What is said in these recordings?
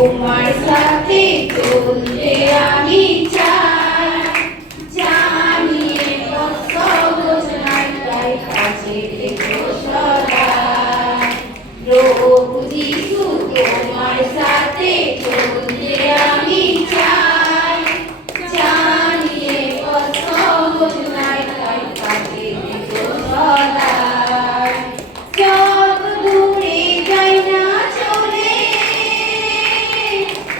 তোমার সাথে চলতে আমি চাই, জানিয়ে কষ্ট বোঝাই তাই কাছে থেকো সদাই। প্রভু যিশু তোমার সাথে চলতে আমি চাই, জানিয়ে কষ্ট বোঝাই তাই কাছে থেকো সদাই। যত দূরে যাই না চলে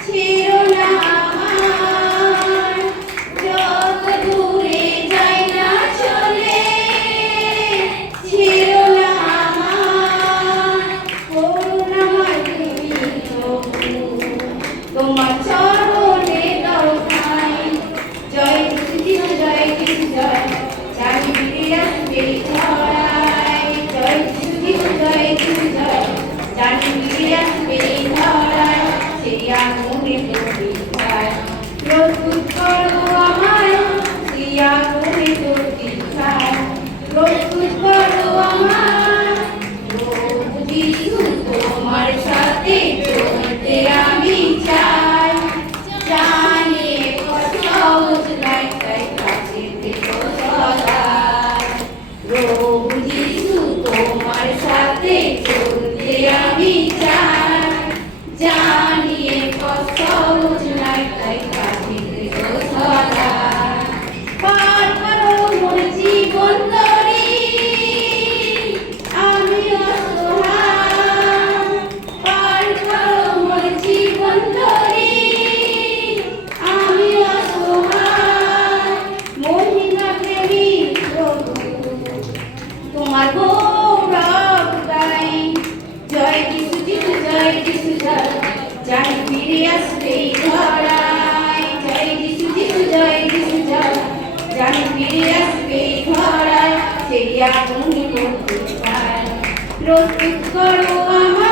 ছিল না আমার, যত দূরে যাই না চলে ছিল না আমার। করুণাময় তুমি প্রভু, তোমার চরণে দরকাই। জয় যিশু জয় যিশু জয়, জানি ফিরে আসবে ধরায়। জয় যিশু জয় যিশু জয়, জানি ফিরে আসবে ধরায়। সেই আগুনে প্রতীক্ষায় প্রস্তুত করো আমায়, সেই আগুনে প্রতীক্ষায় প্রস্তুত করো আমায়। প্রভু যিশু তোমার সাথে চলতে আমি চাই, জানিয়ে কষ্ট বোঝাই তাই কাছে থেকো সদাই। প্রভু যিশু তোমার সাথে চলতে আমি চাই, জানিয়ে কষ্ট বোঝাই তাই কাছে থেকো সদাই। পার করো মোর জীবন তরী, আমি অসহায়। পার করো মোর জীবন তরী, আমি অসহায়। মহিমা প্রেমী প্রভু, তোমার গৌরব গাই। জয় যিশু যিশু জয় যিশু জয়, জানি ফিরে আসবে ধরায়। জয় যিশু যিশু জয় যিশু জয়, জানি ফিরে আসবে ধরায়। সেই আগুনে প্রস্তুত করো আমায়।